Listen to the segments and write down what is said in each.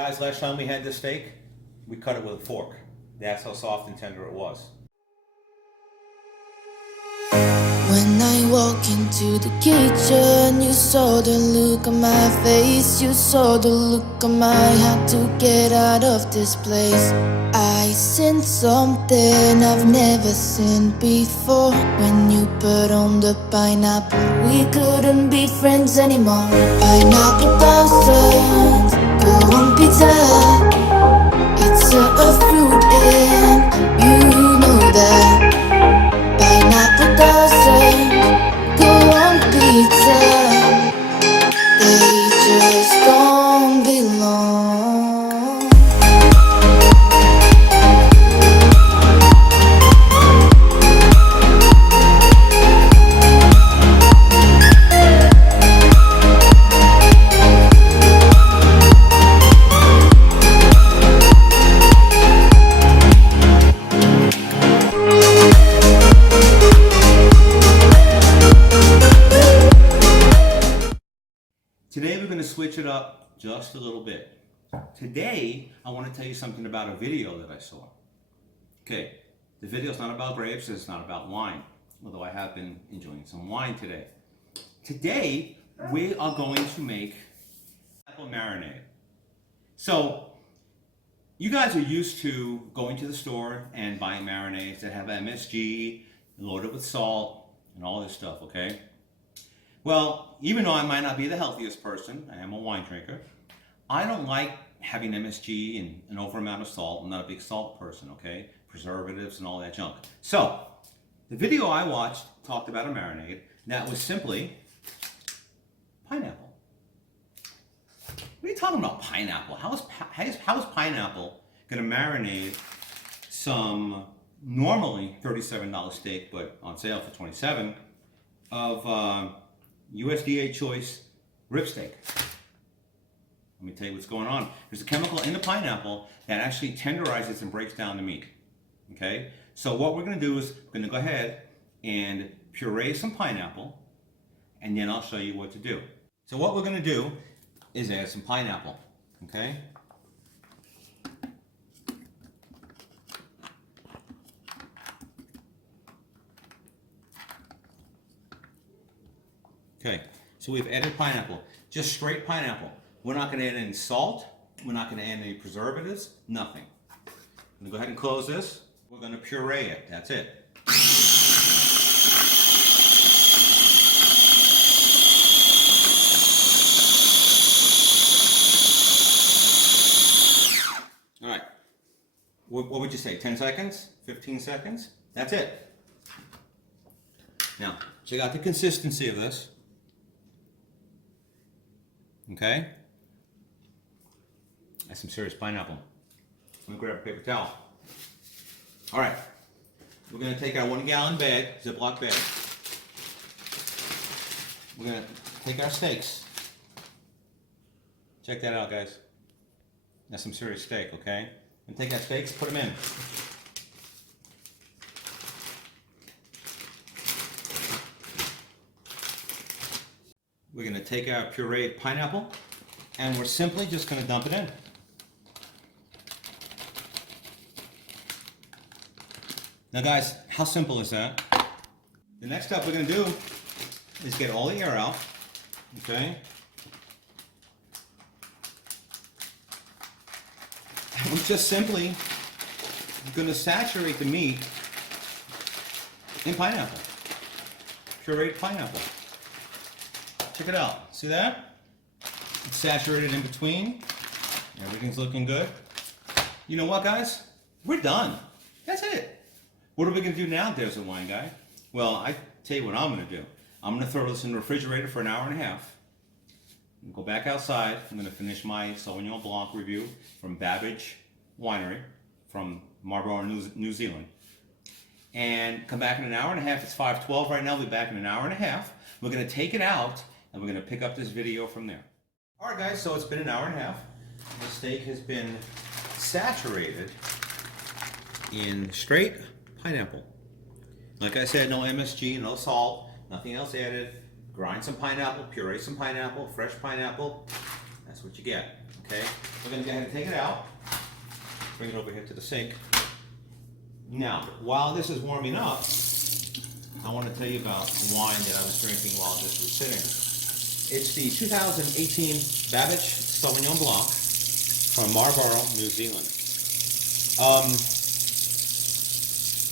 Guys, last time we had this steak, we cut it with a fork. That's how soft and tender it was. When I walk into the kitchen, you saw the look on my face. You saw the look on my heart to get out of this place. I seen something I've never seen before. When you put on the pineapple, we couldn't be friends anymore. Pineapple thousands, go on pizza. It's a fruit and you know that. Pineapple doesn't go on pizza. They just don't belong. Today we're going to switch it up just a little bit. Today I want to tell you something about a video that I saw. Okay, the video is not about grapes, it's not about wine, although I have been enjoying some wine today. Today we are going to make apple marinade. So you guys are used to going to the store and buying marinades that have MSG, loaded with salt, and all this stuff, okay? Well, even though I might not be the healthiest person, I am a wine drinker, I don't like having MSG and an over amount of salt. I'm not a big salt person, okay? Preservatives and all that junk. So, the video I watched talked about a marinade that was simply pineapple. What are you talking about, pineapple? How is pineapple going to marinate some normally $37 steak, but on sale for $27, of USDA choice rib steak? Let me tell you what's going on. There's a chemical in the pineapple that actually tenderizes and breaks down the meat. Okay? So what we're going to do is we're going to go ahead and puree some pineapple, and then I'll show you what to do. So what we're going to do is add some pineapple. Okay? Okay, so we've added pineapple, just straight pineapple. We're not going to add any salt. We're not going to add any preservatives, nothing. I'm going to go ahead and close this. We're going to puree it, that's it. All right, what would you say, 10 seconds, 15 seconds? That's it. Now, check out the consistency of this. Okay? That's some serious pineapple. Let me grab a paper towel. All right. We're going to take our 1 gallon bag, Ziploc bag. We're going to take our steaks. Check that out, guys. That's some serious steak, okay? And take our steaks, put them in. We're going to take our pureed pineapple and we're simply just going to dump it in. Now guys, how simple is that? The next step we're going to do is get all the air out, okay? And we're just simply going to saturate the meat in pineapple, pureed pineapple. Check it out. See that? It's saturated in between. Everything's looking good. You know what, guys? We're done. That's it. What are we going to do now, Desert Wine Guy? Well, I tell you what I'm going to do. I'm going to throw this in the refrigerator for an hour and a half. And go back outside. I'm going to finish my Sauvignon Blanc review from Babbage Winery from Marlborough, New Zealand. And come back in an hour and a half. It's 5:12 right now. We'll be back in an hour and a half. We're going to take it out and we're going to pick up this video from there. All right, guys, so it's been an hour and a half. The steak has been saturated in straight pineapple. Like I said, no MSG, no salt, nothing else added. Grind some pineapple, puree some pineapple, fresh pineapple. That's what you get, okay? We're gonna go ahead and take it out. Bring it over here to the sink. Now, while this is warming up, I want to tell you about wine that I was drinking while this was sitting. It's the 2018 Babbage Sauvignon Blanc from Marlborough, New Zealand.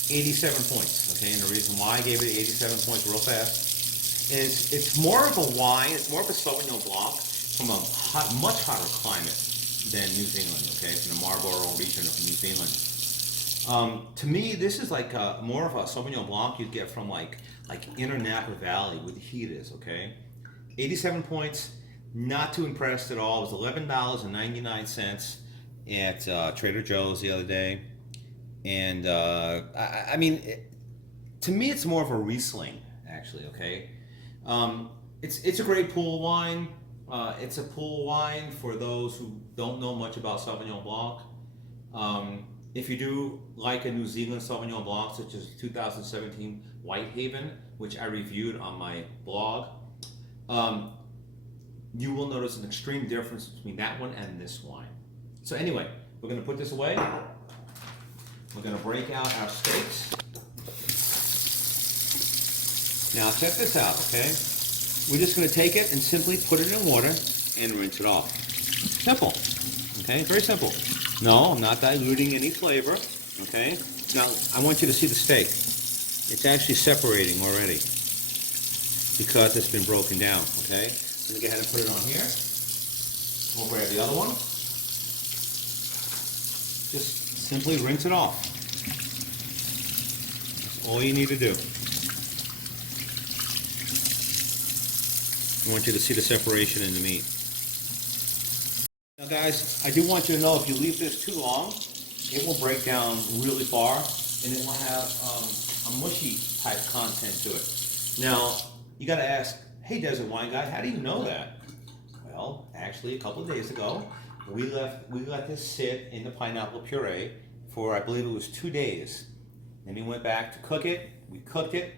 87 points, okay? And the reason why I gave it 87 points real fast is it's more of a wine, it's more of a Sauvignon Blanc from a much hotter climate than New Zealand, okay? From the Marlborough region of New Zealand. To me, this is like more of a Sauvignon Blanc you'd get from like Inner Napa Valley where the heat is, okay? 87 points, not too impressed at all. It was $11.99 at Trader Joe's the other day. And I mean, to me, it's more of a Riesling, actually, okay? It's a great pool wine. It's a pool wine for those who don't know much about Sauvignon Blanc. If you do like a New Zealand Sauvignon Blanc, such as 2017 Whitehaven, which I reviewed on my blog, you will notice an extreme difference between that one and this wine. So anyway, we're going to put this away. We're going to break out our steaks. Now check this out, okay? We're just going to take it and simply put it in water and rinse it off. Simple, okay? Very simple. No, I'm not diluting any flavor, okay? Now, I want you to see the steak. It's actually separating already because it's been broken down, okay? I'm going to go ahead and put it on here. We'll grab the other one. Just simply rinse it off. That's all you need to do. I want you to see the separation in the meat. Now guys, I do want you to know if you leave this too long, it will break down really far and it will have a mushy type content to it. Now, you gotta ask, hey Desert Wine Guy, how do you know that? Well, actually a couple of days ago, we let this sit in the pineapple puree for, I believe it was 2 days. Then we went back to cook it, we cooked it,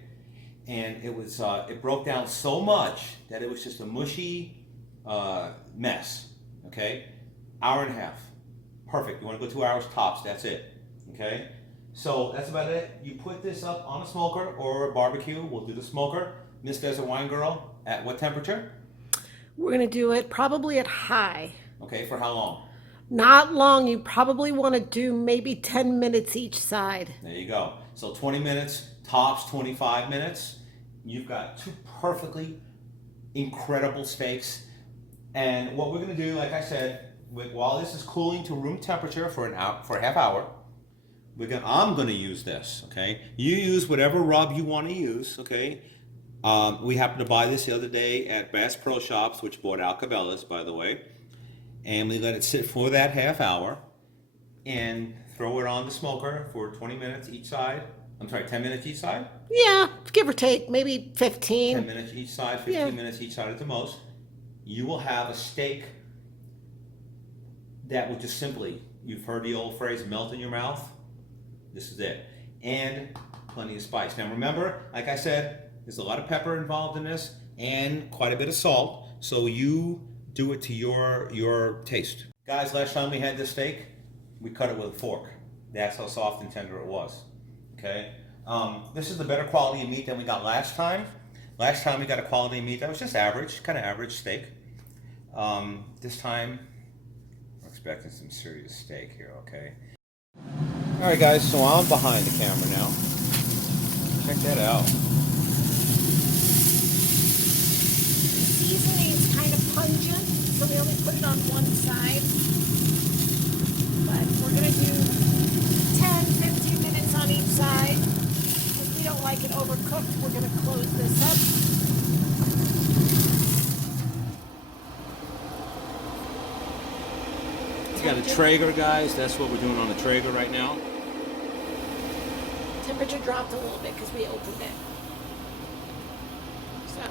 and it was it broke down so much that it was just a mushy mess. Okay, hour and a half, perfect. You want to go 2 hours tops, that's it. Okay, so that's about it. You put this up on a smoker or a barbecue. We'll do the smoker. Miss Desert Wine Girl, at what temperature? We're going to do it probably at high. Okay, for how long? Not long. You probably want to do maybe 10 minutes each side. There you go. So 20 minutes, tops 25 minutes. You've got two perfectly incredible steaks. And what we're going to do, like I said, while this is cooling to room temperature for a half hour, I'm going to use this, okay? You use whatever rub you want to use, okay? We happened to buy this the other day at Bass Pro Shops, which bought Alcabella's, by the way. And we let it sit for that half hour and throw it on the smoker for 20 minutes each side. I'm sorry, 10 minutes each side? Yeah, give or take, maybe 15. 10 minutes each side, 15 minutes each side at the most. You will have a steak that will just simply, you've heard the old phrase, melt in your mouth. This is it. And plenty of spice. Now remember, like I said, there's a lot of pepper involved in this and quite a bit of salt. So you do it to your taste. Guys, last time we had this steak, we cut it with a fork. That's how soft and tender it was. Okay? This is the better quality of meat than we got last time. Last time we got a quality of meat that was just average, kind of average steak. This time, we're expecting some serious steak here, okay? Alright guys, so I'm behind the camera now. Check that out. The seasoning is kind of pungent, so we only put it on one side. But we're going to do 10-15 minutes on each side. If we don't like it overcooked, we're going to close this up. We got a Traeger, guys. That's what we're doing on the Traeger right now. Temperature dropped a little bit because we opened it. So,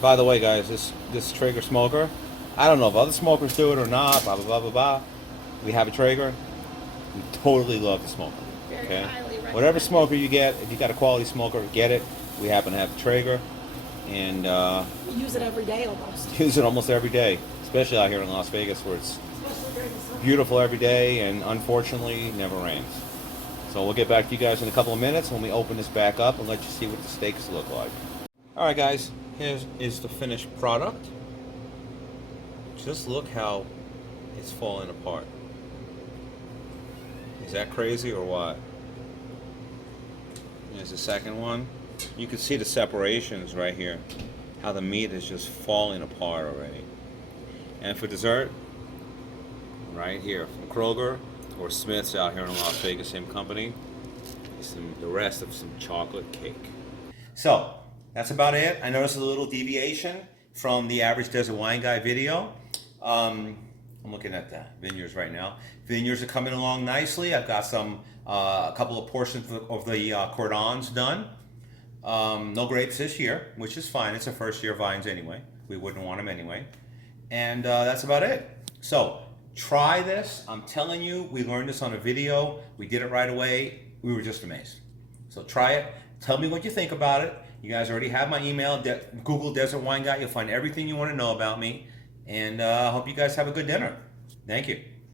By the way, guys, this Traeger smoker, I don't know if other smokers do it or not, blah, blah, blah, blah, blah. We have a Traeger. We totally love the smoker. very Okay? highly recommended. Whatever smoker you get, if you got a quality smoker, get it. We happen to have a Traeger, and We use it every day almost. use it almost every day, especially out here in Las Vegas where it's beautiful every day and unfortunately never rains. So we'll get back to you guys in a couple of minutes when we open this back up and let you see what the steaks look like. Alright guys, here is the finished product. Just look how it's falling apart. Is that crazy or what? Here's the second one. You can see the separations right here. How the meat is just falling apart already. And for dessert, right here from Kroger or Smith's out here in Las Vegas, same company, the rest of some chocolate cake. So that's about it. I noticed a little deviation from the average desert wine guy video. I'm looking at the vineyards right now. Vineyards are coming along nicely. I've got a couple of portions of the cordons done. No grapes this year, which is fine. It's a first year vines anyway. We wouldn't want them anyway. And that's about it. So try this. I'm telling you, we learned this on a video. We did it right away. We were just amazed. So try it. Tell me what you think about it. You guys already have my email. Google Desert Wine Guy. You'll find everything you want to know about me. And I hope you guys have a good dinner. Thank you.